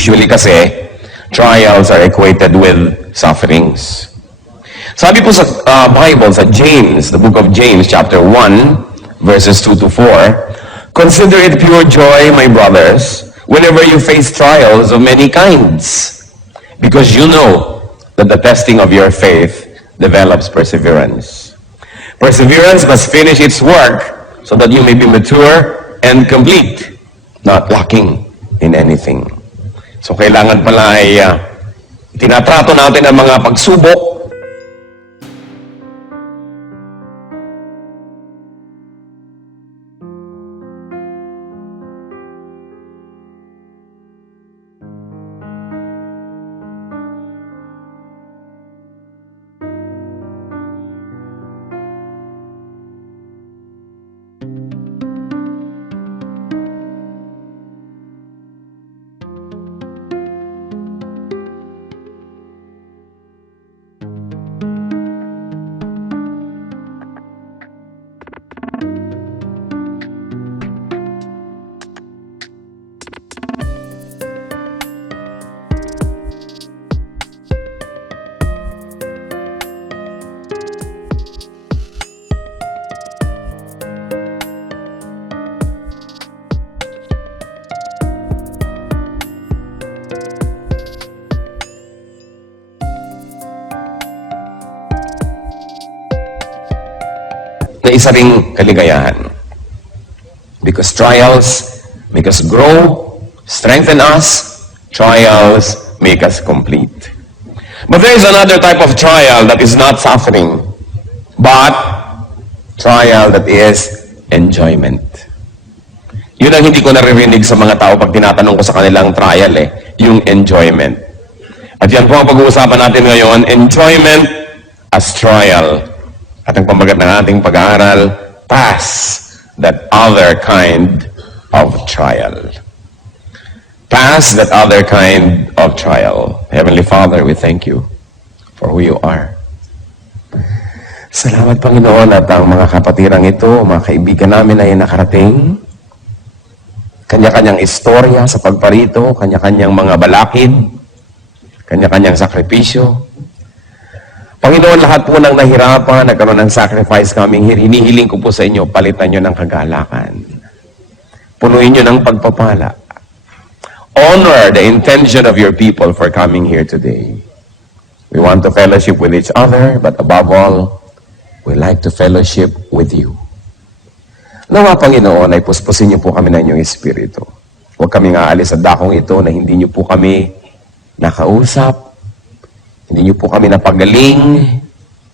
Usually kasi, trials are equated with sufferings. Sabi po sa Bible, sa James, the book of James, chapter 1, verses 2 to 4, "Consider it pure joy, my brothers, whenever you face trials of many kinds, because you know that the testing of your faith develops perseverance. Perseverance must finish its work so that you may be mature and complete, not lacking in anything." So kailangan pala ay tinatrato natin ang mga pagsubok na isa ring kaligayahan. Because trials make us grow, strengthen us, trials make us complete. But there is another type of trial that is not suffering, but trial that is enjoyment. Yun ang hindi ko naririnig sa mga tao pag tinatanong ko sa kanilang trial yung enjoyment. At yan po ang pag-uusapan natin ngayon, enjoyment as trial. At ang pamagat ng ating pag-aaral, pass that other kind of trial. Pass that other kind of trial. Heavenly Father, we thank you for who you are. Salamat, Panginoon, at ang mga kapatirang ito, mga kaibigan namin ay nakarating. Kanya-kanyang istorya sa pagparito, kanya-kanyang mga balakid, kanya-kanyang sakripisyo. Panginoon, lahat po ng nahirapan, nagkaroon ng sacrifice coming here, hinihiling ko po sa inyo, palitan nyo ng kagalakan. Punuin nyo ng pagpapala. Honor the intention of your people for coming here today. We want to fellowship with each other, but above all, we like to fellowship with you. Nawa, Panginoon, ay puspusin niyo po kami ng inyong espiritu. Huwag kami aalis sa dakong ito na hindi niyo po kami nakausap, hindi niyo po kami napagaling,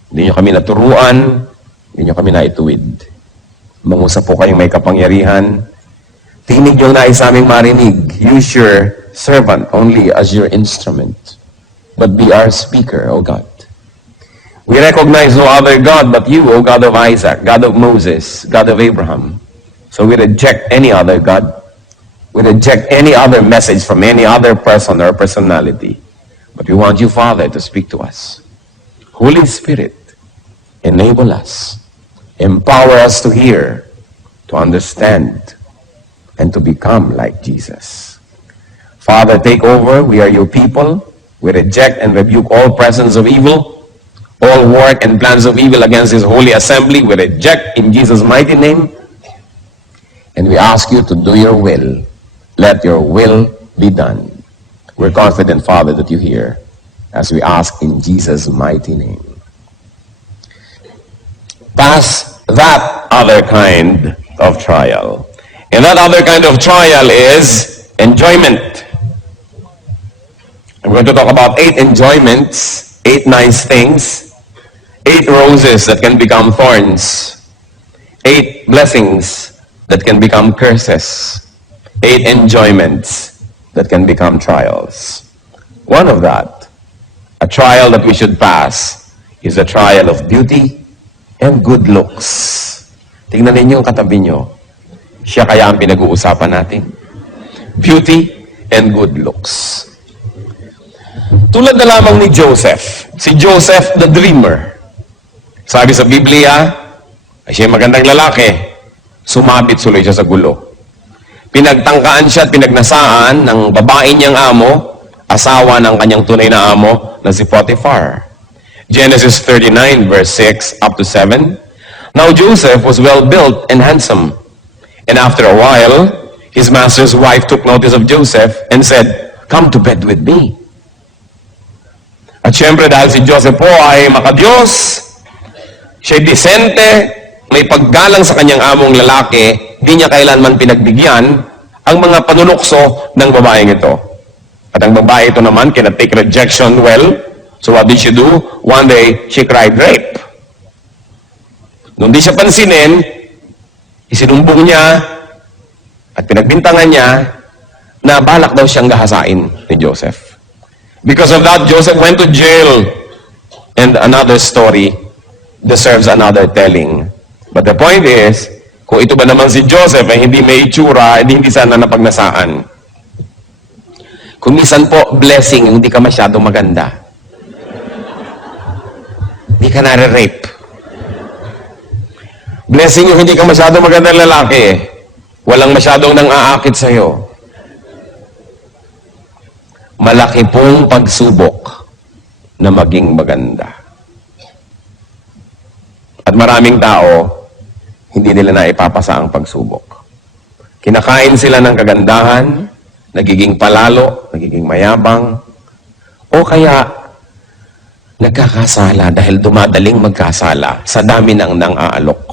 hindi niyo kami naturuan, hindi niyo kami naituwid. Mangusap po kayong may kapangyarihan. Tinig yung nais aming marinig. Use your servant only as your instrument. But be our speaker, O God. We recognize no other God but you, O God of Isaac, God of Moses, God of Abraham. So we reject any other God. We reject any other message from any other person or personality. But we want you, Father, to speak to us. Holy Spirit, enable us. Empower us to hear, to understand, and to become like Jesus. Father, take over. We are your people. We reject and rebuke all presence of evil, all work and plans of evil against His holy assembly. We reject in Jesus' mighty name. And we ask you to do your will. Let your will be done. We're confident, Father, that you hear as we ask in Jesus' mighty name. Pass that other kind of trial. And that other kind of trial is enjoyment. I'm going to talk about 8 enjoyments, 8 nice things, 8 roses that can become thorns, 8 blessings that can become curses, 8 enjoyments that can become trials. One of that, a trial that we should pass, is a trial of beauty and good looks. Tingnan ninyo yung katabi nyo. Siya kaya ang pinag-uusapan natin. Beauty and good looks. Tulad na lamang ni Joseph. Si Joseph the dreamer. Sabi sa Biblia, ay siya magandang lalaki. Sumabit suloy siya sa gulo. Pinagtangkaan siya at pinagnasaan ng babae niyang amo, asawa ng kanyang tunay na amo na si Potiphar. Genesis 39 verse 6 up to 7. Now Joseph was well built and handsome. And after a while, his master's wife took notice of Joseph and said, "Come to bed with me." At syempre dahil si Joseph po ay makadiyos, siya'y disente, may paggalang sa kanyang among lalaki, di niya kailanman pinagbigyan ang mga panunukso ng babaeng ito. At ang babae ito naman, cannot take rejection well. So what did she do? One day, she cried rape. Nung di siya pansinin, isinumbong niya at pinagbintangan niya na balak daw siyang gahasain ni Joseph. Because of that, Joseph went to jail. And another story deserves another telling. But the point is, kung ito ba naman si Joseph ay hindi may itsura, hindi sana napagnasaan. Kung minsan po, blessing, hindi ka masyado maganda. Hindi ka nare-rape. Blessing yung hindi ka masyado magandang lalaki. Walang masyadong nang-aakit sa'yo. Malaki pong pagsubok na maging maganda. At maraming tao, hindi nila na ipapasa ang pagsubok. Kinakain sila ng kagandahan, nagiging palalo, nagiging mayabang, o kaya nagkakasala dahil dumadaling magkasala sa dami ng nang-aalok.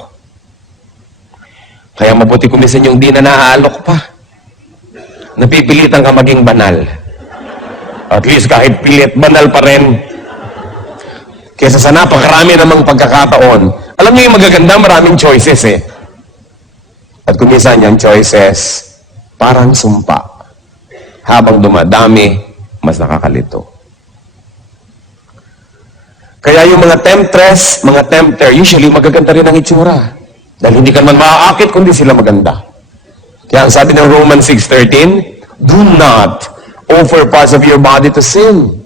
Kaya mabuti kumisan yung di na naaalok pa. Napipilitan ka maging banal. At least kahit pilit, banal pa rin. Kesa sa napakarami namang pagkakataon. Alam niyo yung magaganda, maraming choices eh. At kumisan yung choices, parang sumpa. Habang dumadami, mas nakakalito. Kaya yung mga temptress, mga tempter, usually magaganda rin ang itsura. Dahil hindi ka naman maaakit kundi sila maganda. Kaya ang sabi ng Romans 6:13, do not offer parts of your body to sin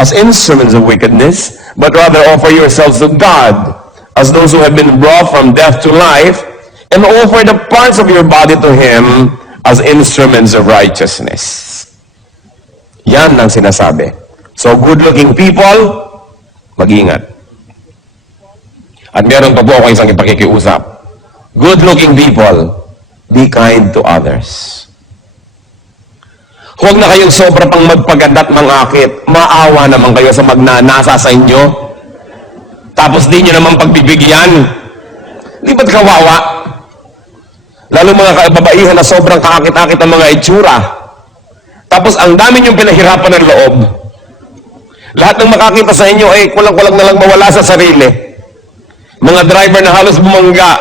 as instruments of wickedness, but rather offer yourselves to God as those who have been brought from death to life, and offer the parts of your body to Him as instruments of righteousness. Yan ang sinasabi. So, good-looking people, mag-ingat. At meron pa po ako isang ipakikiusap. Good-looking people, be kind to others. Huwag na kayong sobra pang magpaganda at mangakit. Maawa naman kayo sa magnanasa sa inyo. Tapos di nyo naman pagbibigyan. Di ba't kawawa? Lalo mga kababaihan na sobrang kakakit-akit ang mga itsura. Tapos ang dami nyong pinahirapan ng loob. Lahat ng makakita sa inyo ay kulang-kulang na lang mawala sa sarili. Mga driver na halos bumangga.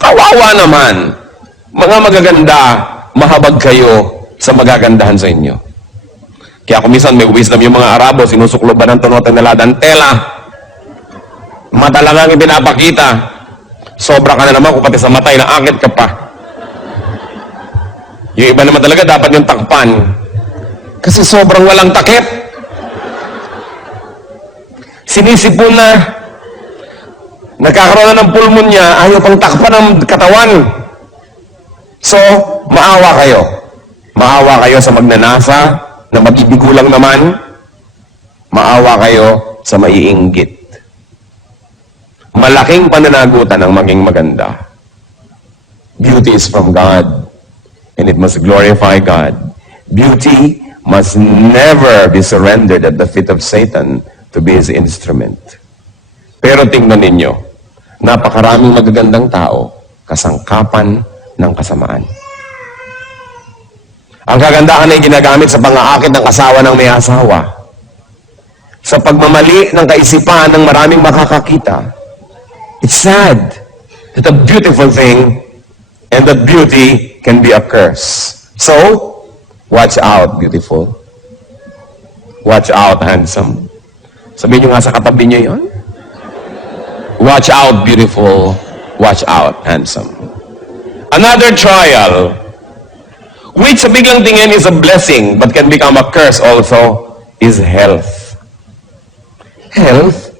Kawawa naman. Mga magaganda, mahabag kayo sa magagandahan sa inyo. Kaya kung minsan may wisdom yung mga Arabo, sinusukloban ng tunotan nila dantela. Mata lang ang ipinapakita. Sobra ka na naman kung pati sa matay na akit ka pa. Yung iba naman talaga dapat yung takpan. Kasi sobrang walang takip. Sinisipon na. Nagkakaroon na ng pulmonya, ayaw pang takpan ng katawan. So, maawa kayo. Maawa kayo sa magnanasa, na mag-ibigo lang naman. Maawa kayo sa maiinggit. Malaking pananagutan ang maging maganda. Beauty is from God, and it must glorify God. Beauty must never be surrendered at the feet of Satan to be his instrument. Pero tingnan ninyo, napakaraming magagandang tao, kasangkapan ng kasamaan. Ang kagandahan ay ginagamit sa pang-aakit ng asawa ng may asawa. Sa pagmamali ng kaisipan ng maraming makakakita. It's sad that a beautiful thing and that beauty can be a curse. So, watch out, beautiful. Watch out, handsome. Sabihin nyo nga sa katabi nyo yun. Watch out, beautiful. Watch out, handsome. Another trial, which sa biglang tingin is a blessing but can become a curse also, is health. Health?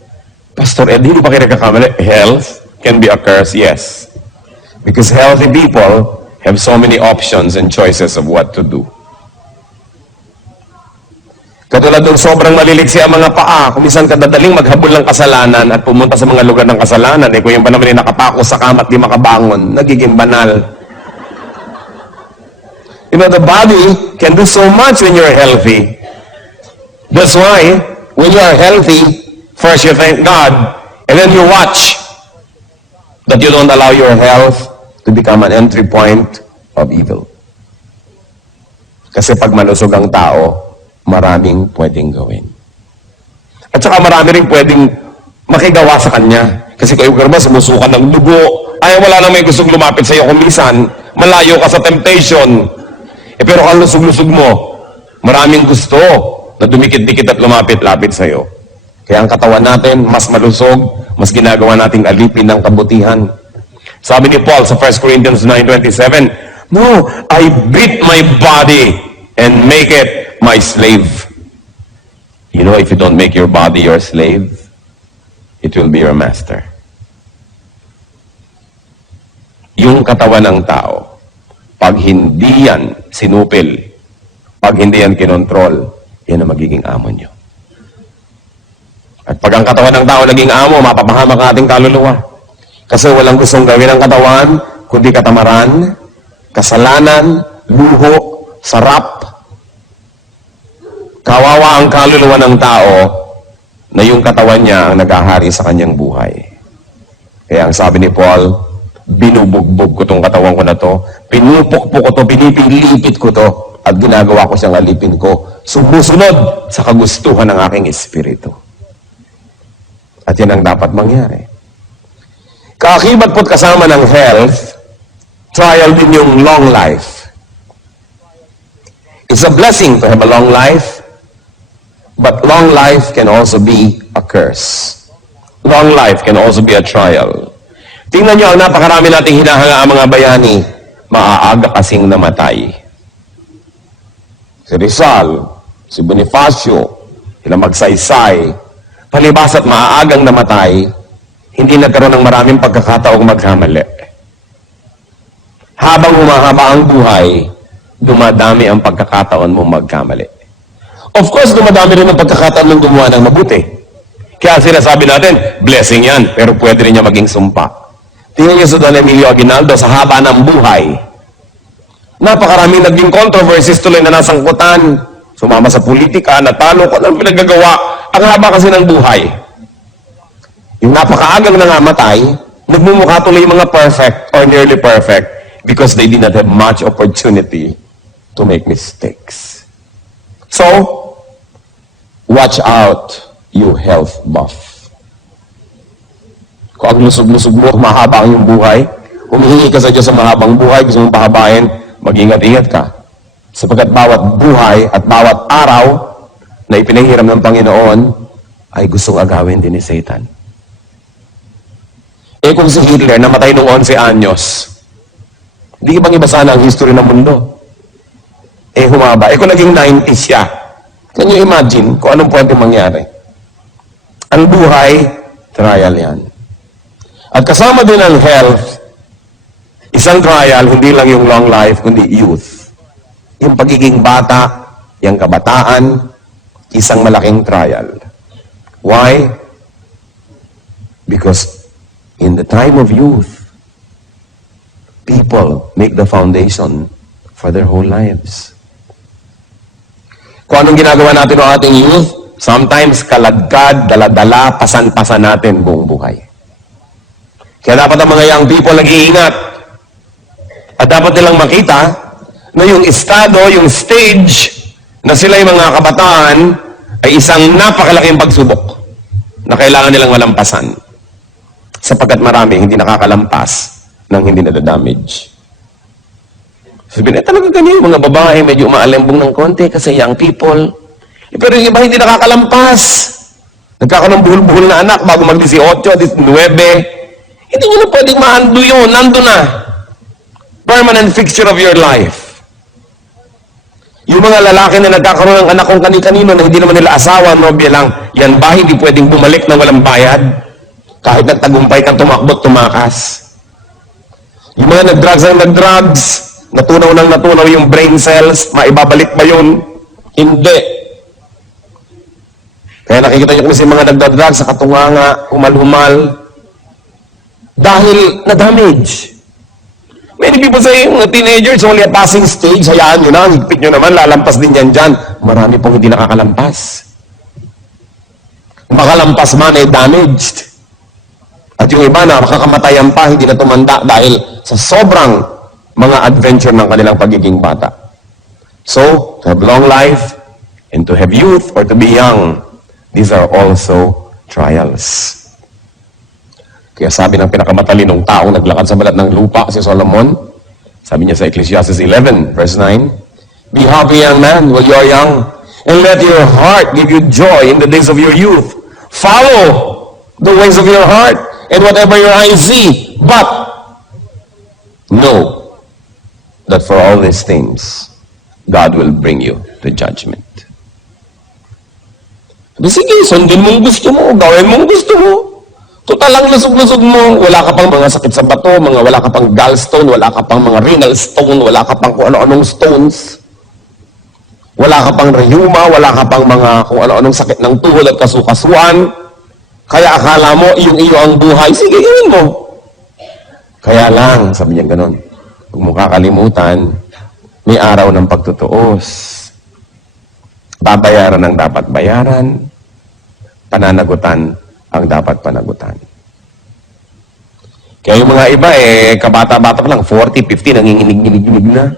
Pastor Ed, hindi pa kayo nagkakamali? Health can be a curse, yes. Because healthy people have so many options and choices of what to do. Katulad ng sobrang maliliksi ang mga paa, kung minsan kadadaling maghabol ng kasalanan at pumunta sa mga lugar ng kasalanan, kung yung pa naman nakapako sa kama at di makabangon, nagiging banal. You know, the body can do so much when you're healthy. That's why, when you are healthy, first you thank God, and then you watch that you don't allow your health to become an entry point of evil. Kasi pag malusog ang tao, maraming pwedeng gawin. At saka marami rin pwedeng makigawa sa kanya. Kasi kung ikaw ba sumusukan ng dugo, ay wala na may gustong lumapit sa iyo kung minsan, malayo ka sa temptation. Pero kung lusog-lusog mo, maraming gusto na dumikit-dikit at lumapit-lapit sa iyo. Kaya ang katawan natin, mas malusog, mas ginagawa nating alipin ng kabutihan. Sabi ni Paul sa 1 Corinthians 9:27, "No, I beat my body and make it my slave." You know, if you don't make your body your slave, it will be your master. Yung katawan ng tao, pag hindi yan sinupil, pag hindi yan kinontrol, yan ang magiging amo nyo. At pag ang katawan ng tao naging amo, mapapahamak ang ating kaluluwa. Kasi walang gustong gawin ng katawan, kundi katamaran, kasalanan, luho, sarap. Kawawa ang kaluluwa ng tao na yung katawan niya ang naghahari sa kanyang buhay. Kaya ang sabi ni Paul, binubugbog ko tong katawan ko na to, pinupukpok ko to, pinipilipit ko to, at ginagawa ko siyang alipin ko, sumusunod sa kagustuhan ng aking espiritu. At yan ang dapat mangyari. Kaakibat po't kasama ng health, trial din yung long life. It's a blessing to have a long life, but long life can also be a curse. Long life can also be a trial. Tingnan nyo, ang napakarami nating hinahanga ang mga bayani, maaaga kasing namatay. Si Rizal, si Bonifacio, sila Magsaysay, palibas at maaagang namatay, hindi nagkaroon ng maraming pagkakataong magkamali. Habang humahaba ang buhay, dumadami ang pagkakataon mong magkamali. Of course, dumadami rin ang pagkakataon ng gumawa ng mabuti. Kaya sinasabi natin, blessing yan, pero pwede rin niya maging sumpa. Tingnan niyo sa Don Emilio Aguinaldo, sa haba ng buhay, napakaraming naging controversies tuloy na nasangkutan, sumama sa politika, natalo ko ng pinagagawa, ang haba kasi ng buhay. Yung napakaagang nangamatay, nagmumukha tuloy yung mga perfect or nearly perfect because they did not have much opportunity to make mistakes. So, watch out, you health buff. Kung ang lusog-lusog mo, mahaba ang iyong buhay, humihingi ka sa Diyos sa mahabang buhay, gusto mong pahabain, mag-ingat-ingat ka. Sapagkat bawat buhay at bawat araw na ipinahiram ng Panginoon ay gustong agawin din ni Satan. Kung si Hitler namatay noong 11 anyos, hindi bang iba sana ang history ng mundo? Humaba. Kung naging 90 siya, can you imagine kung anong pwede mangyari? Ang buhay, trial yan. At kasama din ang health, isang trial, hindi lang yung long life, kundi youth. Yung pagiging bata, yung kabataan, isang malaking trial. Why? Because in the time of youth, people make the foundation for their whole lives. Kung anong ginagawa natin ng ating youth, sometimes kaladkad, daladala, pasan-pasan natin buong buhay. Kaya dapat ang mga young people nag-iingat. At dapat nilang makita na yung estado, yung stage na sila yung mga kabataan ay isang napakalaking pagsubok na kailangan nilang malampasan. Sapagkat marami hindi nakakalampas nang hindi nadadamage. Sabihin, talaga ganyan yung mga babae, medyo umaalembong ng konti kasi young people. Pero yung iba hindi nakakalampas. Nagkakaroon ng buhol-buhol na anak bago mag-18, 19. Hindi nyo na pwedeng maando yun. Nando na. Permanent fixture of your life. Yung mga lalaki na nagkakaroon ng anak kung kani-kanino na hindi naman nila asawa, nobya lang, yan ba hindi pwedeng bumalik na walang bayad? Kahit nagtagumpay kang tumakbot, tumakas. Yung mga nag-drugs ang nag-drugs, Natunaw yung brain cells, maibabalik ba yun? Hindi. Kaya nakikita nyo kasi mga nagdadrag sa katunganga, humal-humal, dahil na-damage. Many people say, mga teenagers, only a passing stage, hayaan nyo na, higpit nyo naman, lalampas din yan dyan. Marami pong hindi nakakalampas. Makalampas man ay damaged. At yung iba na makakamatayan pa, hindi na tumanda dahil sa sobrang mga adventure ng kanilang pagiging bata. So, to have long life, and to have youth, or to be young, these are also trials. Kaya sabi ng pinakamatalinong taong naglakad sa balat ng lupa, si Solomon, sabi niya sa Ecclesiastes 11, verse 9, "Be happy, young man, while you are young, and let your heart give you joy in the days of your youth. Follow the ways of your heart, and whatever your eyes see, but know that for all these things, God will bring you to judgment." Sige, sundin mong gusto mo, gawin mong gusto mo. Total lang lusog-lusog mo, wala ka pang mga sakit sa bato, wala ka pang gallstone, wala ka pang mga renal stone, wala ka pang kung ano-anong stones, wala ka pang rheuma, wala ka pang mga kung ano-anong sakit ng tuhod at kasukasuan. Kaya akala mo, iyo ang buhay, sige, gawin mo. Kaya lang, sabi niya ganun, huwag mo kakalimutan, may araw ng pagtutuos. Babayaran ang dapat bayaran, pananagutan ang dapat panagutan. Kaya yung mga iba, kabata-bata pa lang, 40, 50, nanginginig-ginig na.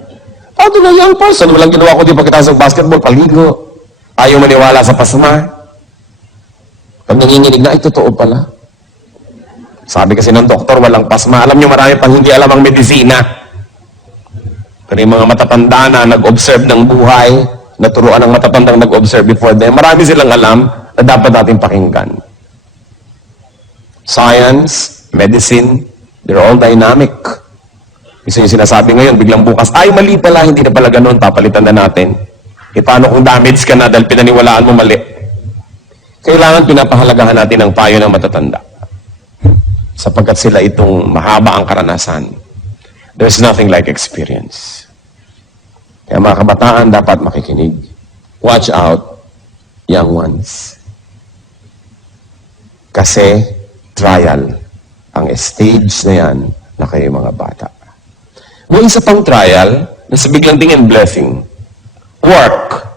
Paano na young person? Walang ginawa ko di pagkatapos ng basketball, paligo. Ayaw maniwala sa pasma. Pag nanginginig na, ay totoo pala. Sabi kasi ng doktor, walang pasma. Alam nyo, marami pang hindi alam ang medisina. Pero yung mga matatanda na nag-observe ng buhay, naturuan ng matatandang nag-observe before them, marami silang alam na dapat natin pakinggan. Science, medicine, they're all dynamic. Isa yung sinasabi ngayon, biglang bukas, ay mali pala, hindi na pala ganun, papalitan na natin. Paano kung damage ka na dahil pinaniwalaan mo mali? Kailangan pinapahalagahan natin ang payo ng matatanda. Sapagkat sila itong mahaba ang karanasan. There's nothing like experience. Kaya mga kabataan dapat makikinig. Watch out, young ones. Kasi trial ang stage na yan na kayo mga bata. May isa pang trial na sa biglang tingin blessing. Work,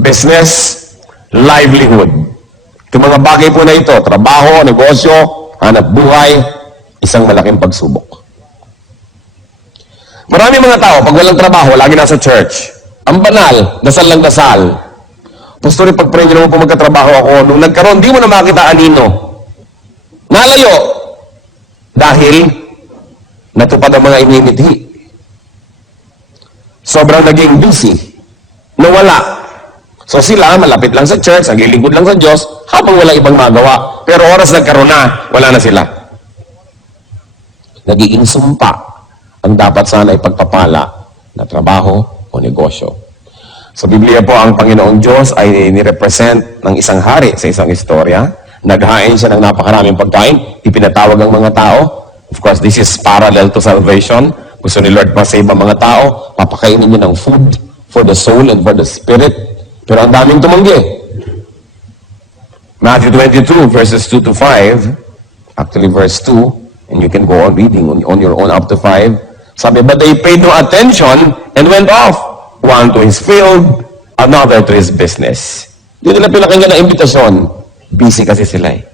business, livelihood. Itong mga bagay po na ito, trabaho, negosyo, hanap buhay, isang malaking pagsubok. Marami mga tao, pag walang trabaho, lagi nasa church. Ang banal, dasal lang dasal. Pastor, pag-pray nyo naman po magkatrabaho ako. Nung nagkaroon, di mo na makita anino. Nalayo. Dahil, natupad ang mga inimiti. Sobrang naging busy. Nawala. So sila, malapit lang sa church, naglilingkod lang sa Diyos, habang wala ibang magawa. Pero oras nagkaroon na, wala na sila. Nagiging sumpa ang dapat sana ipagpapala na trabaho o negosyo. Sa Biblia po, ang Panginoong Diyos ay nirepresent ng isang hari sa isang istorya. Naghain siya ng napakaraming pagkain, ipinatawag ang mga tao. Of course, this is parallel to salvation. Gusto ni Lord pa-save ang mga tao, papakainin niyo ng food for the soul and for the spirit. Pero ang daming tumanggi. Matthew 22, verses 2 to 5, actually verse 2, and you can go on reading on your own up to 5. Sabi, but they paid no attention and went off. One to his field, another to his business. Hindi nila pinakinggan ang imbitasyon. Busy kasi sila eh.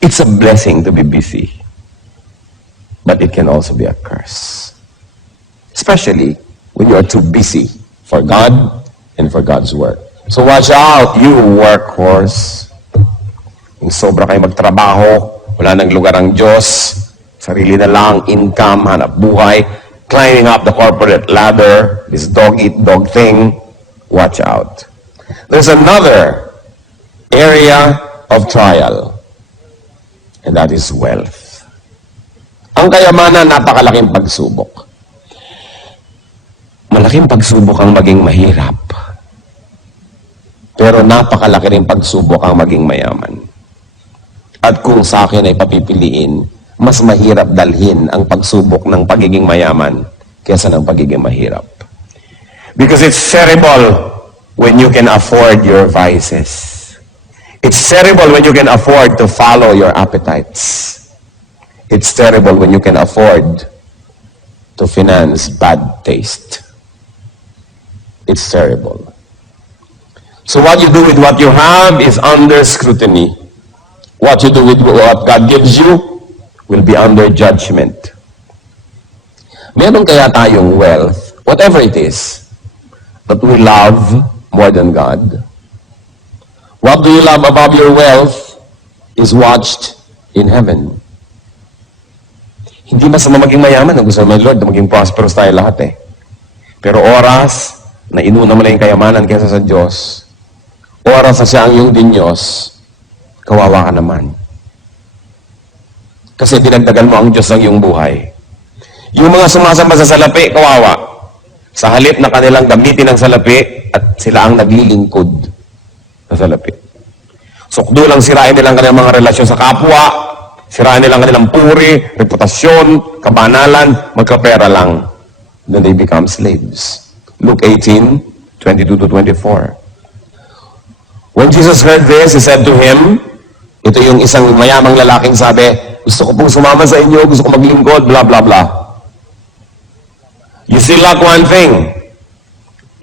It's a blessing to be busy. But it can also be a curse. Especially when you are too busy for God and for God's work. So watch out, you workhorse. Kung sobra kayo magtrabaho, wala nang lugar ang Diyos, sarili na lang, income, hanap buhay, climbing up the corporate ladder, this dog-eat-dog thing, watch out. There's another area of trial, and that is wealth. Ang kayamanan, napakalaking pagsubok. Malaking pagsubok ang maging mahirap. Pero napakalaki rin pagsubok ang maging mayaman. At kung sa akin ay papipiliin, mas mahirap dalhin ang pagsubok ng pagiging mayaman kesa ng pagiging mahirap. Because it's terrible when you can afford your vices. It's terrible when you can afford to follow your appetites. It's terrible when you can afford to finance bad taste. It's terrible. So what you do with what you have is under scrutiny. What you do with what God gives you will be under judgment. Meron kaya tayong wealth, whatever it is, that we love more than God? What do you love above your wealth is watched in heaven. Hindi masama maging mayaman. Ang gusto naman, Lord, na maging prosperous tayo lahat eh. Pero oras na inuna mo na yung kayamanan kaysa sa Diyos, oras na siya ang iyong Diyos, kawawa ka naman. Kasi dinagdagan mo ang Diyos ng iyong buhay. Yung mga sumasamba sa salapi, kawawa. Sa halip na kanilang gamitin ang salapi at sila ang naglilingkod sa salapi. Sukdo lang sirain nilang kanilang mga relasyon sa kapwa, sirain nilang kanilang puri, reputasyon, kabanalan, magkapera lang. Then they become slaves. Luke 18:22-24. When Jesus heard this, He said to him, ito yung isang mayamang lalaking sabi, gusto ko pong sumama sa inyo, gusto ko maglingkod, blah, blah, blah. You still lack one thing.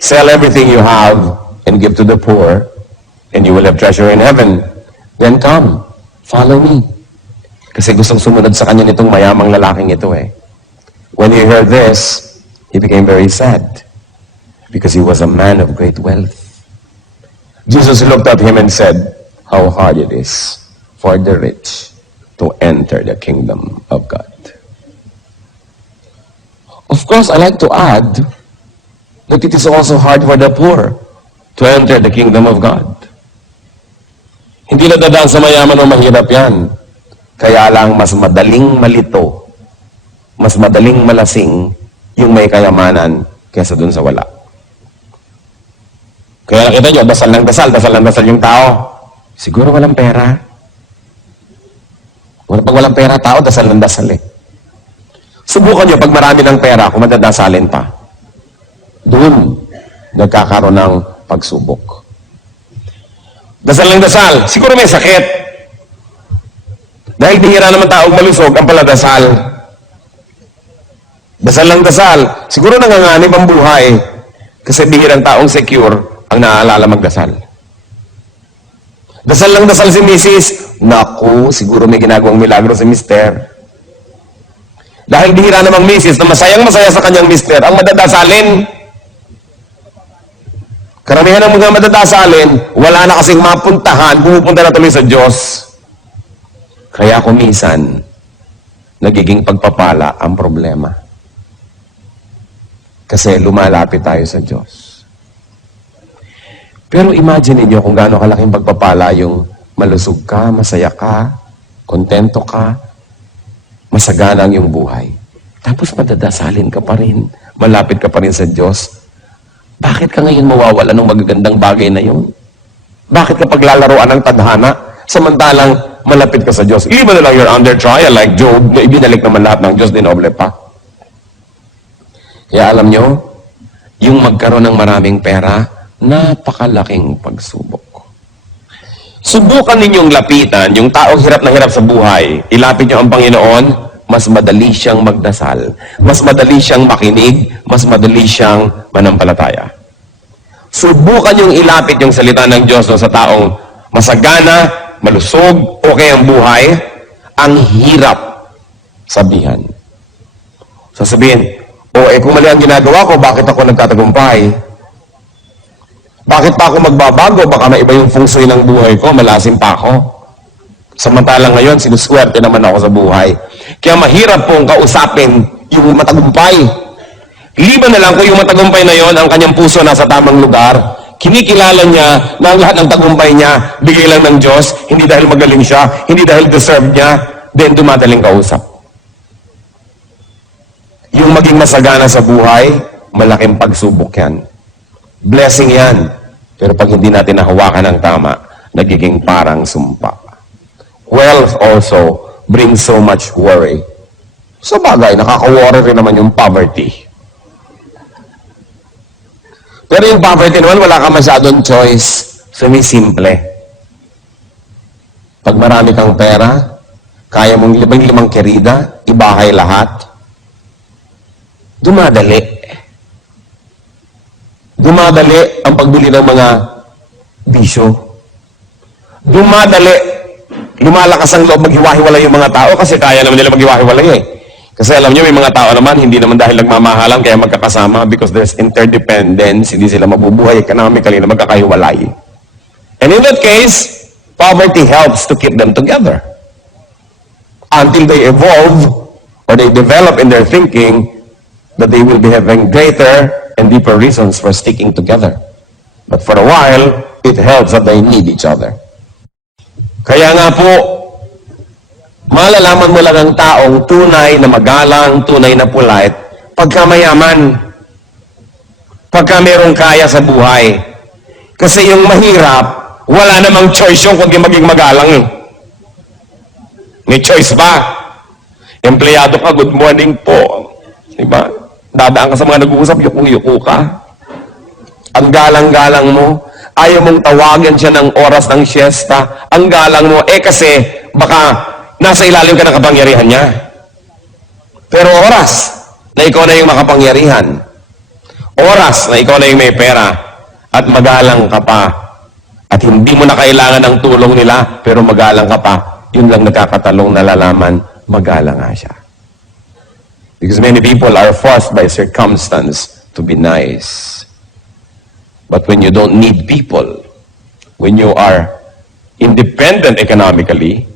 Sell everything you have and give to the poor, and you will have treasure in heaven. Then come, follow me. Kasi gustong sumunod sa kanya nitong mayamang lalaking ito eh. When he heard this, he became very sad because he was a man of great wealth. Jesus looked at him and said, how hard it is for the rich to enter the kingdom of God. Of course, I like to add that it is also hard for the poor to enter the kingdom of God. Hindi nadadaan sa mayaman o mahirap yan. Kaya lang mas madaling malito, mas madaling malasing yung may kayamanan kaysa dun sa wala. Kaya nakita nyo, dasal ng dasal yung tao. Siguro walang pera. Pag walang pera tao, dasal ng dasal eh. Subukan nyo, pag marami ng pera, kung madadasalin pa. Doon, nagkakaroon ng pagsubok. Dasal ng dasal, siguro may sakit. Dahil bihira naman taong malusog, ang paladasal. Dasal ng dasal, siguro nanganganib ang buhay. Kasi bihirang taong secure ang naaalala magdasal. Dasal ng dasal si Mrs. Naku, siguro may ginagawang milagro si Mr. Dahil bihira namang Mrs. na masayang-masaya sa kanyang Mr. ang madadasalin. Karamihan ng mga madadasalin, wala na kasing mapuntahan, pumupunta na tuloy sa Diyos. Kaya kumisan, nagiging pagpapala ang problema. Kasi lumalapit tayo sa Diyos. Pero imagine niyo kung gaano kalaking pagpapala yung malusog ka, masaya ka, kontento ka, masagana ang iyong buhay. Tapos madadasalin ka pa rin, malapit ka pa rin sa Diyos. Bakit ka ngayon mawawala ng magagandang bagay na yun? Bakit ka paglalaroan ng tadhana, samantalang malapit ka sa Diyos? Iba na lang you're under trial like Job, na ibinalik naman lahat ng Diyos, dinoble pa. Kaya alam nyo, yung magkaroon ng maraming pera, napakalaking pagsubok. Subukan ninyong lapitan yung taong hirap na hirap sa buhay. Ilapit nyo ang Panginoon, mas madali siyang magdasal. Mas madali siyang makinig, mas madali siyang manampalataya. Subukan yung ilapit yung salita ng Diyos sa taong masagana, malusog, okay ang buhay, ang hirap sabihan. Sasabihin, kung mali ang ginagawa ko, bakit ako nagtatagumpay? Bakit pa ako magbabago? Baka maiba yung feng shui ng buhay ko, malasim pa ako. Samantalang ngayon, sinuswerte naman ako sa buhay. Kaya mahirap pong kausapin yung matagumpay. Liban na lang kung yung matagumpay na yon, ang kanyang puso nasa tamang lugar, kinikilala niya na ang lahat ng tagumpay niya, bigay lang ng Diyos, hindi dahil magaling siya, hindi dahil deserve niya, then dumadaling kausap. Yung maging masagana sa buhay, malaking pagsubok yan. Blessing yan. Pero pag hindi natin nahawakan ng tama, nagiging parang sumpa. Wealth also brings so much worry. Sa bagay, nakaka-worry rin naman yung poverty. Pero yung poverty naman, wala ka masyadong choice. So, may simple. Pag marami kang pera, kaya mong limang kerida, ibahay lahat, dumadali. Dumadali ang pagbili ng mga bisyo. Dumadali. Lumalakas ang loob maghiwa-hiwalay yung mga tao kasi kaya naman nila maghiwa-hiwalay eh. Kasi alam nyo, may mga tao naman, hindi naman dahil nagmamahalan kaya magkakasama because there's interdependence, hindi sila mabubuhay economically na magkakahiwalay. And in that case, poverty helps to keep them together. Until they evolve or they develop in their thinking that they will be having greater and deeper reasons for sticking together. But for a while, it helps that they need each other. Kaya nga po, malalaman mo lang ang taong tunay na magalang, tunay na polite, pagka mayaman, pagka merong kaya sa buhay. Kasi yung mahirap, wala namang choice yung kundi maging magalang eh. May choice ba? Empleyado ka, good morning po. Diba? Dadaan ka sa mga nag-uusap, yuko-yuko ka. Ang galang-galang mo, ayaw mong tawagan siya ng oras ng siesta. Ang galang mo, kasi baka nasa ilalim ka ng kapangyarihan niya. Pero oras na ikaw na yung makapangyarihan, oras na ikaw na yung may pera, at magalang ka pa, at hindi mo na kailangan ng tulong nila, pero magalang ka pa, yun lang nagkakatalong nalalaman, magalang nga siya. Because many people are forced by circumstance to be nice. But when you don't need people, when you are independent economically,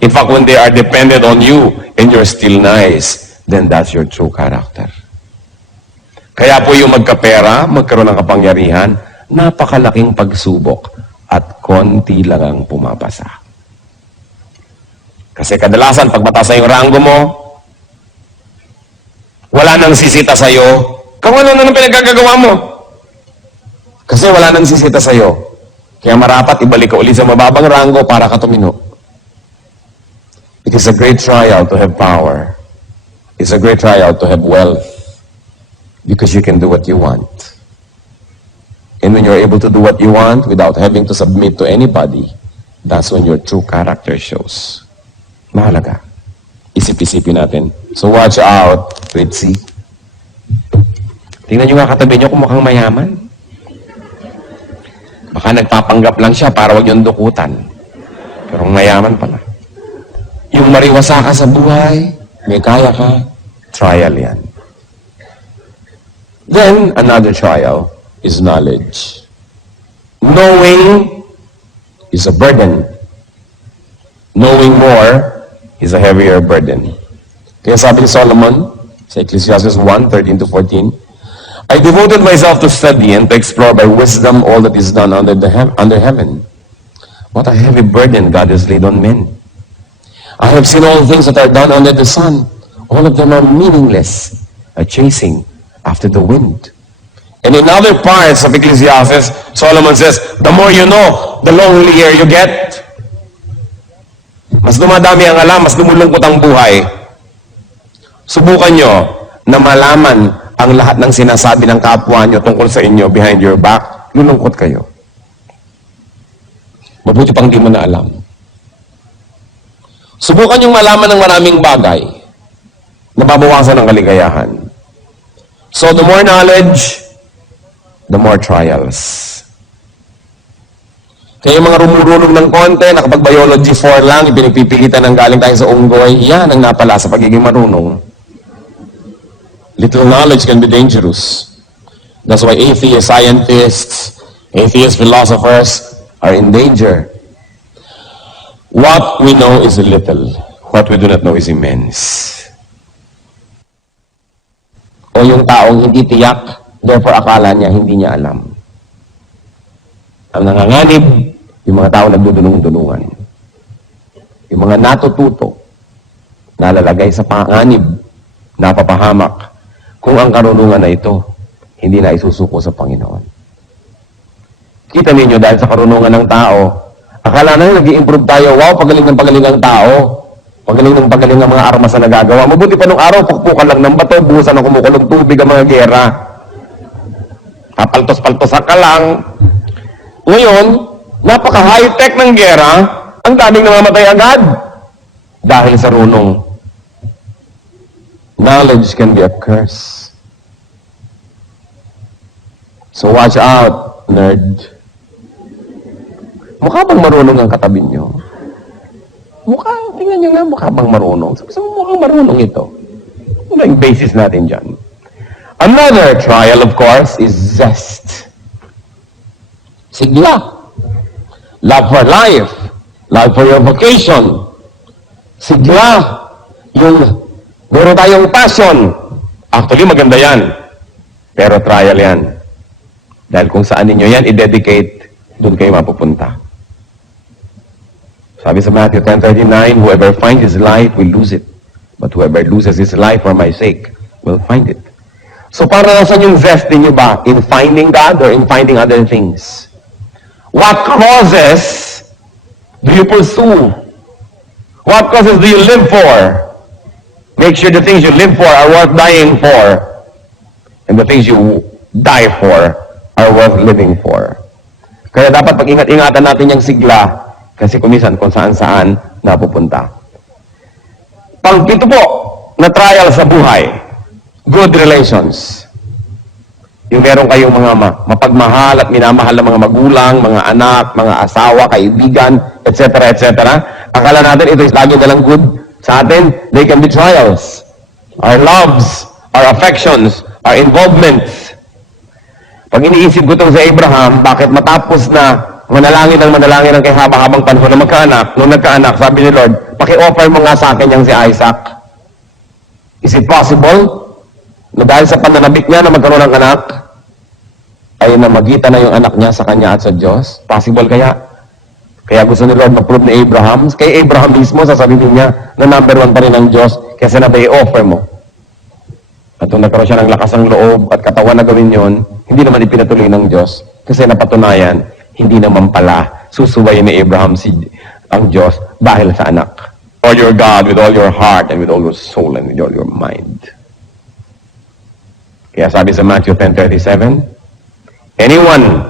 in fact, when they are dependent on you and you're still nice, then that's your true character. Kaya po yung magkapera, magkaroon ng kapangyarihan, napakalaking pagsubok at konti lang ang pumapasa. Kasi kadalasan, pag mataas na yung ranggo mo, wala nang sisita sa'yo, kung ano na pinagkagagawa mo. Kasi wala nang sisita sa'yo. Kaya marapat ibalik ka ulit sa mababang ranggo para ka tumino. It is a great trial to have power. It's a great trial to have wealth. Because you can do what you want. And when you're able to do what you want without having to submit to anybody, that's when your true character shows. Mahalaga. Isip-isipin natin. So watch out, Ritzy. Tingnan nyo nga katabi nyo kung mukhang mayaman. Baka nagpapanggap lang siya para wag yung dukutan. Pero mayaman pala. Yung mariwasa ka sa buhay, may kaya ka, trial yan. Then, another trial is knowledge. Knowing is a burden. Knowing more is a heavier burden. Kaya sabi ni Solomon, sa Ecclesiastes 1:13-14, I devoted myself to study and to explore by wisdom all that is done under heaven. What a heavy burden God has laid on men. I have seen all things that are done under the sun. All of them are meaningless, a chasing after the wind. And in other parts of Ecclesiastes, Solomon says, the more you know, the lonelier you get. Mas dumadami ang alam, mas dumulungkot ang buhay. Subukan nyo na malaman ang lahat ng sinasabi ng kapwa nyo tungkol sa inyo behind your back, lulungkot kayo. Mabuti pang di mo na alam. Subukan yung malaman ng maraming bagay na babawasan ng kaligayahan. So the more knowledge, the more trials. Kaya yung mga rumurulong ng konti, nakapag-biology 4 lang, ipinagpipilitan ng galing tayo sa unggoy, yan ang napala sa pagiging marunong. Little knowledge can be dangerous. That's why atheist scientists, atheist philosophers are in danger. What we know is little. What we do not know is immense. O yung taong hindi tiyak, therefore akala niya hindi niya alam. Ang nanganganib, yung mga tao nagdudunong-dunungan. Yung mga natututo, nalalagay sa panganib, napapahamak, kung ang karunungan na ito, hindi na isusuko sa Panginoon. Kita ninyo, dahil sa karunungan ng tao, akala na nag-i-improve tayo, wow, pagaling ang tao, pagaling ang mga armas na nagagawa. Mabuti pa nung araw, pukpukan lang ng bato, buhusan ng kumukulong tubig ang mga gera. papaltos-paltosan ka lang. Ngayon, napaka-high-tech ng gera, ang daming namamatay agad. Dahil sa runong. Knowledge can be a curse. So watch out, nerd. Mukha bang marunong ang katabi nyo? Tingnan nyo nga, mukha bang marunong? Sabi mo, mukhang marunong ito. Ano yung basis natin dyan? Another trial, of course, is zest. Sigla. Love for life. Love for your vocation. Sigla. Yung meron tayong passion. Actually, maganda yan. Pero trial yan. Dahil kung saan ninyo yan, i-dedicate, doon kayo mapupunta. Sabi sa Matthew 10:39, whoever finds his life will lose it. But whoever loses his life for my sake will find it. So para nasan yung zest niyo ba? In finding God or in finding other things? What causes do you pursue? What causes do you live for? Make sure the things you live for are worth dying for. And the things you die for are worth living for. Kaya dapat pag-ingat-ingatan natin yung sigla kasi kumisan kung saan-saan napupunta. Pang-pito po na trial sa buhay, good relations. Yung meron kayong mga mapagmahal at minamahal na mga magulang, mga anak, mga asawa, kaibigan, etc., etc. Akala natin ito is lagi nalang good sa atin. They can be trials. Our loves, our affections, our involvements. Pag iniisip ko itong sa Abraham, bakit matapos na manalangin ng kay haba-habang panahon na magkaanak, nung nagkaanak, sabi ni Lord, paki-offer mo nga sa akin yung si Isaac. Is it possible na dahil sa pananabik niya na magkaroon ng anak, ay namagitan na yung anak niya sa kanya at sa Diyos? Possible kaya? Kaya gusto ni Lord mag-prove ni Abraham. Kay Abraham mismo, sasabihin niya na number 1 pa rin ang Diyos kasi nabay offer mo. At nung nagkaroon siya ng lakas ng loob at katawan na gawin yon, hindi naman ipinatuloy ng Diyos kasi napatunayan, hindi naman pala susubayin ni Abraham ang Diyos dahil sa anak. All your God with all your heart and with all your soul and with all your mind. Kaya sabi sa Matthew 10:37, anyone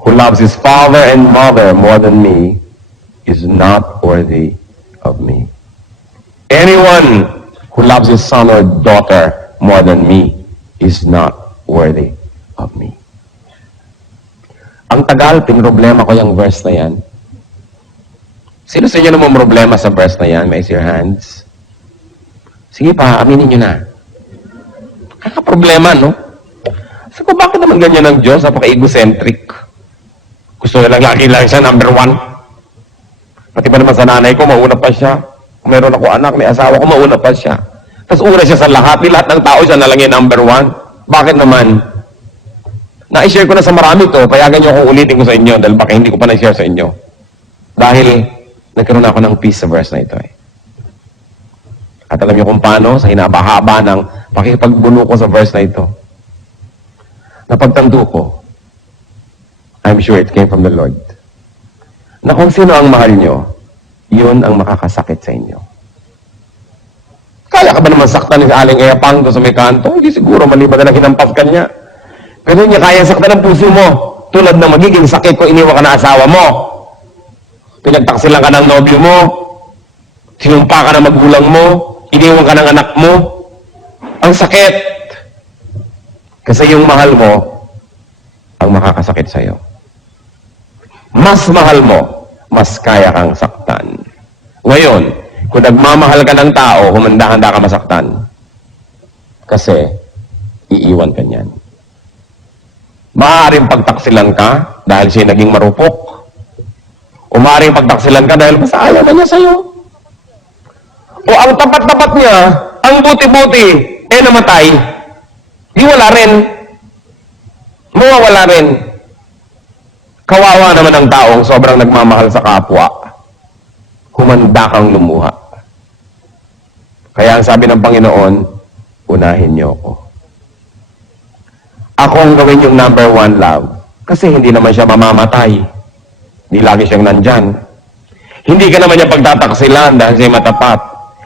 who loves his father and mother more than me is not worthy of me. Anyone who loves his son or daughter more than me is not worthy of me. Ang tagal, pinroblema ko yung verse na yan. Sino sa inyo naman problema sa verse na yan? Raise your hands. Sige pa, aminin nyo na. Kakaproblema, no? Sabi ko, bakit naman ganyan ang Diyos? Napaka-egocentric. Gusto na lang lagi lang siya, number 1. Pati ba naman sa nanay ko, mauna pa siya. Kung meron ako anak, may asawa ko, mauna pa siya. Tapos una siya sa lahat. Di lahat ng tao siya na lang yung number 1. Bakit naman? Na-share ko na sa marami to, payagan nyo akong ulitin ko sa inyo dahil baka hindi ko pa na-share sa inyo. Dahil nagkaroon ako ng peace sa verse na ito eh. At alam niyo kung paano, sa hinabahaba ng pakipagbuno ko sa verse na ito. Napagtanto ko, I'm sure it came from the Lord, na kung sino ang mahal nyo, yun ang makakasakit sa inyo. Kaya ka ba naman saktan ni Aling Epang doon sa may kanto? Hindi siguro, maliban na hinampas ka niya. Pero hindi niya kaya saktan ng puso mo. Tulad na magiging sakit kung iniwan ka na asawa mo. Pinagtaksilan ka ng nobyo mo. Sinumpa ka ng magulang mo. Iniwan ka ng anak mo. Ang sakit. Kasi yung mahal mo, ang makakasakit sa'yo. Mas mahal mo, mas kaya kang saktan. Ngayon, kung nagmamahal ka ng tao, humanda-handa ka masaktan. Kasi, iiwan ka niyan. Maaaring pagtaksilan ka dahil siya naging marupok. O maaaring pagtaksilan ka dahil basta ayaw na niya sa'yo. O ang tapat-tapat niya, ang buti-buti, namatay. Di wala rin. Mawawala rin. Kawawa naman ang taong sobrang nagmamahal sa kapwa. Humanda kang lumuha. Kaya ang sabi ng Panginoon, unahin niyo ako. Ako ang gawin yung number 1 love. Kasi hindi naman siya mamamatay. Hindi lagi siyang nandyan. Hindi ka naman niya pagtataksilan dahil siya matapat.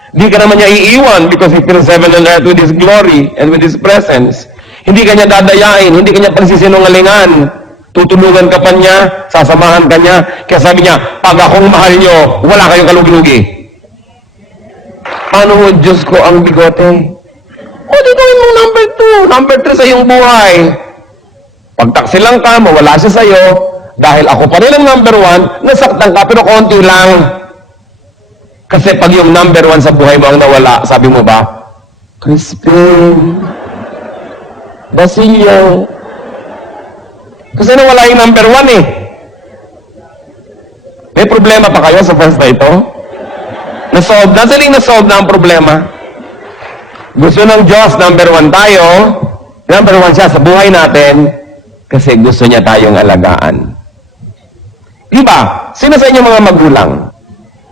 Hindi ka naman niya iiwan because he fills heaven and earth with His glory and with His presence. Hindi ka niya dadayain, hindi ka niya pagsisinungalingan. Tutulungan ka pa niya, sasamahan ka niya. Kaya sabi niya, pag akong mahal niyo, wala kayong kalugi-lugi. Ano mo, Diyos ko, ang bigote? O, di gawin mo number 2, number 3 sa iyong buhay. Pag taksilang ka, mawala siya sa'yo, dahil ako pa rin ang number 1, nasaktan ka, pero konti lang. Kasi pag yung number 1 sa buhay mo ang nawala, sabi mo ba, Crispin, Basilio. Kasi nawala yung number 1 eh. May problema pa kayo sa verse na ito? Nasolve na, saling nasolve na ang problema. Gusto ng Diyos, number 1 tayo. Number 1 siya sa buhay natin kasi gusto niya tayong alagaan. Di ba? Sino sa inyo mga magulang?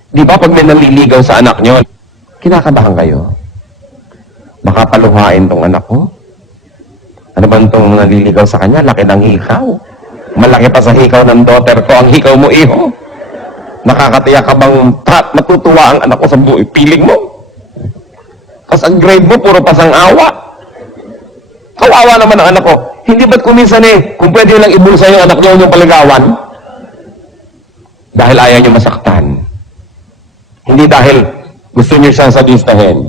Di ba pag may naliligaw sa anak nyo, kinakabahan kayo? Baka paluhain tong anak ko? Ano ba itong naliligaw sa kanya? Laki ng hikaw. Malaki pa sa hikaw ng daughter ko ang hikaw mo, iho. Nakakatiyak ka bang matutuwa ang anak ko sa piling mo? Kasi ang grade mo, puro pasang awa. Kawawa naman ang anak ko. Hindi ba't kuminsan kung pwede lang ibulsa yung anak niyo yung paligawan? Dahil ayaw niyo masaktan. Hindi dahil gusto niyo siyang sadistahin.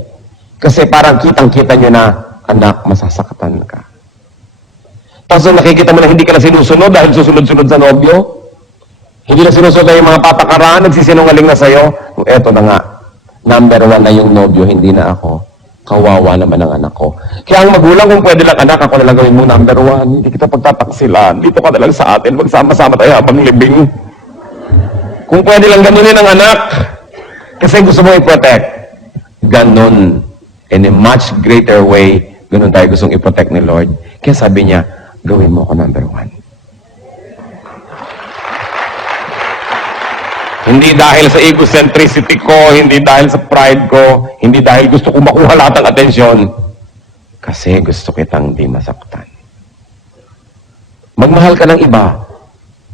Kasi parang kitang-kita niyo na, anak, masasaktan ka. Tapos nakikita mo na hindi ka na sinusunod dahil susunod-sunod sa nobyo. Hindi na sinusunod na yung mga patakaran, nagsisinungaling na sa'yo. Eto na nga, number 1 na yung nobyo, hindi na ako. Kawawa naman ang anak ko. Kaya ang magulang, kung pwede lang, anak, ako na lang gawin mo number 1. Hindi kita pagtataksilan. Dito ka na lang sa atin. Magsama-sama tayo habang libing. Kung pwede lang ganunin ang anak. Kasi gusto mo i-protect. Ganon. In a much greater way, ganon tayo gustong i-protect ni Lord. Kaya sabi niya, gawin mo ako number 1. Hindi dahil sa egocentricity ko, hindi dahil sa pride ko, hindi dahil gusto ko makuha lahat ng atensyon. Kasi gusto kitang di masaktan. Magmahal ka ng iba,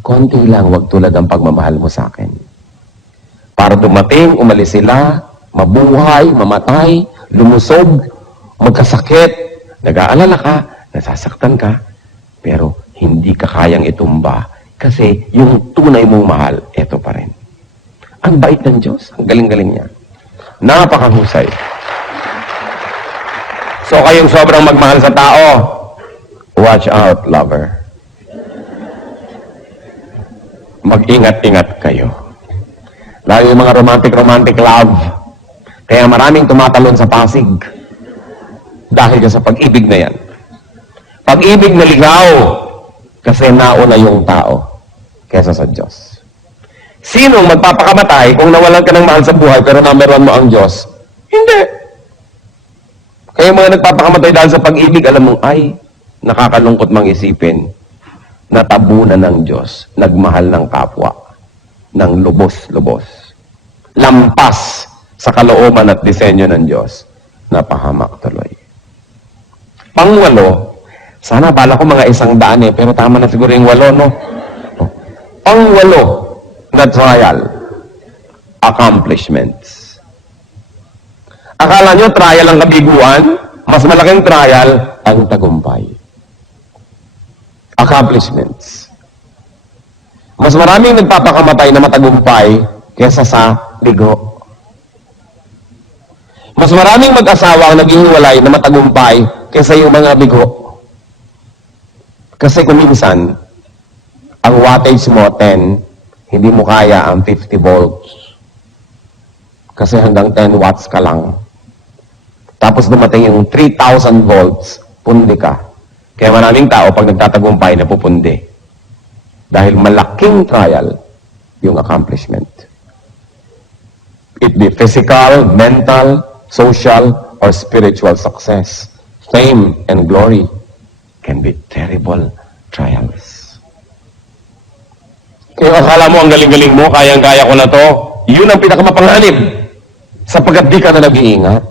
konti lang, wag tulad ang pagmamahal mo sa akin. Para dumating, umalis sila, mabuhay, mamatay, lumusog, magkasakit, nag-aalala ka, nasasaktan ka, pero hindi ka kayang itumba kasi yung tunay mong mahal, eto pa rin. Ang bait ng Diyos. Ang galing-galing niya. Napakahusay. So, kayong sobrang magmahal sa tao, watch out, lover. Mag-ingat-ingat kayo. Lalo yung mga romantic love. Kaya maraming tumatalon sa Pasig. Dahil ka sa pag-ibig na yan. Pag-ibig na ligaw. Kasi nauna yung tao kesa sa Diyos. Sinong magpapakamatay kung nawalan ka ng mahal sa buhay pero number 1 mo ang Diyos? Hindi. Kaya mga nagpapakamatay dahil sa pag-ibig, alam mong, ay, nakakalungkot mang isipin na tabunan ng Diyos, nagmahal ng kapwa, ng lubos-lubos. Lampas sa kalooban at disenyo ng Diyos, napahamak tuloy. Pang-8, sana bala ko mga 100 pero tama na siguro yung 8, no? Pang-8, na trial, accomplishments. Akala nyo trial ang kabiguan? Mas malaking trial ang tagumpay. Accomplishments. Mas maraming nagpapakamatay na matagumpay kesa sa bigo. Mas maraming mag-asawa ang naghihiwalay na matagumpay kesa yung mga bigo. Kasi kuminsan, ang wattage mo 10, hindi mo kaya ang 50 volts. Kasi hanggang 10 watts ka lang. Tapos dumating yung 3,000 volts, pundi ka. Kaya maraming tao pag nagtatagumpay na pupundi. Dahil malaking trial yung accomplishment. It be physical, mental, social, or spiritual success. Fame and glory can be terrible trials. Kaya akala mo ang galing-galing mo, kayang-kaya ko na to, yun ang pinakamapanganib. Sapagkat di ka na nag-iingat.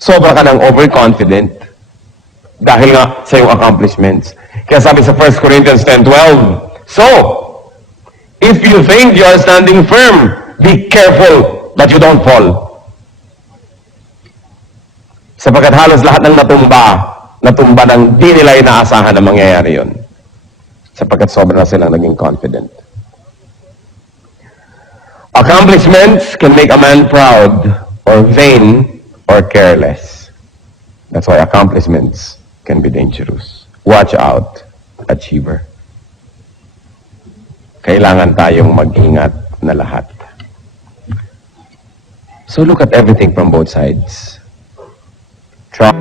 Sobra ka ng overconfident. Dahil nga sa iyong accomplishments. Kaya sabi sa 1 Corinthians 10:12, so, if you think you are standing firm, be careful that you don't fall. Sapagkat halos lahat ng natumba, natumba ng di nila inaasahan na mangyayari yun. Sapagkat sobra na silang naging confident. Accomplishments can make a man proud or vain or careless. That's why accomplishments can be dangerous. Watch out, achiever. Kailangan tayong mag-ingat na lahat. So look at everything from both sides. Try.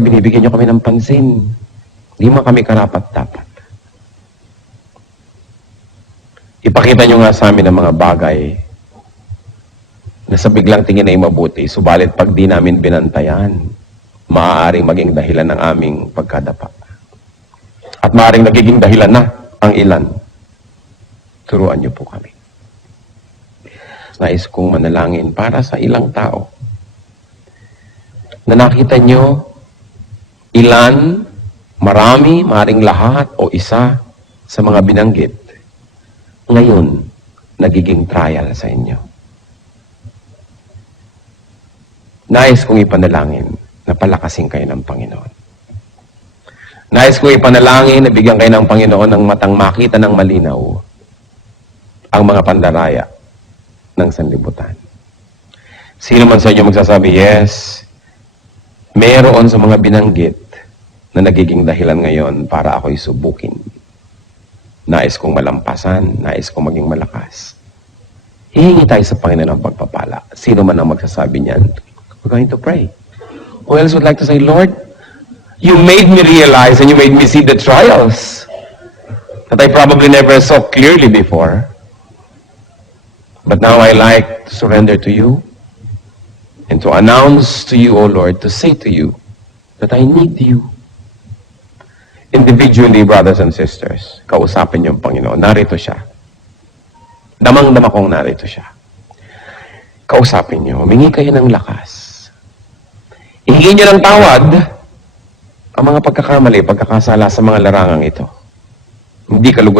Binibigyan nyo kami ng pansin. Hindi man kami karapat-dapat. Ipakita nyo nga sa amin ang mga bagay na sa biglang tingin ay mabuti, subalit pag di namin binantayan, maaaring maging dahilan ng aming pagkadapa. At maaaring nagiging dahilan na ang ilan. Turuan nyo po kami. Nais kong manalangin para sa ilang tao na nakita nyo ilan, marami, maring lahat o isa sa mga binanggit, ngayon, nagiging trial sa inyo. Nais kong ipanalangin na palakasin kayo ng Panginoon. Nais kong ipanalangin na bigyan kayo ng Panginoon ng matang makita ng malinaw ang mga pandaraya ng sanlibutan. Sino man sa inyo magsasabi, yes, meron sa mga binanggit na nagiging dahilan ngayon para ako'y subukin. Nais kong malampasan, nais kong maging malakas. Hihingi tayo sa Panginoon ng pagpapala. Sino man ang magsasabi niyan, we're going to pray. Who else would like to say, Lord, you made me realize and you made me see the trials that I probably never saw clearly before. But now I like to surrender to you and to announce to you, O Lord, to say to you that I need you. Individually, brothers and sisters, kausapin niyo ang Panginoon. Narito siya. Damang-dama kong narito siya. Kausapin niyo. Humingi kayo ng lakas. Ihingi niyo ng tawad ang mga pagkakamali, pagkakasala sa mga larangang ito. Hindi kalugot